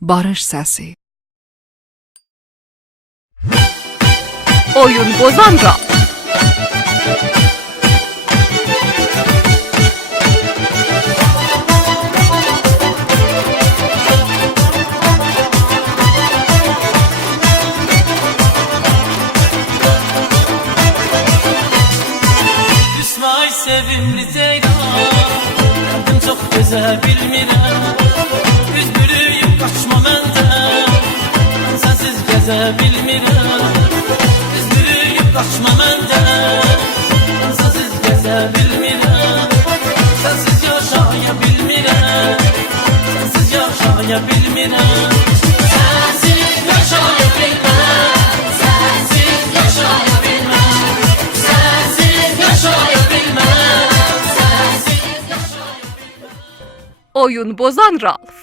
Barış səsi. Oyun bozan Ralf. Vay sevimli Ceylan, Rəbbim çox gözə bilmirəm. Üz bürüyüb qaçma məndən, mən sənsiz gəzə bilmirəm. Üz bürüyüb qaçma məndən, mən sənsiz gəzə bilmirəm. Sənsiz yaşaya bilmirəm, sənsiz yaşaya bilmirəm. Sənsiz yaşaya bilməm, sənsiz yaşaya bilməm, sənsiz yaşaya Oyun bozan Ralf.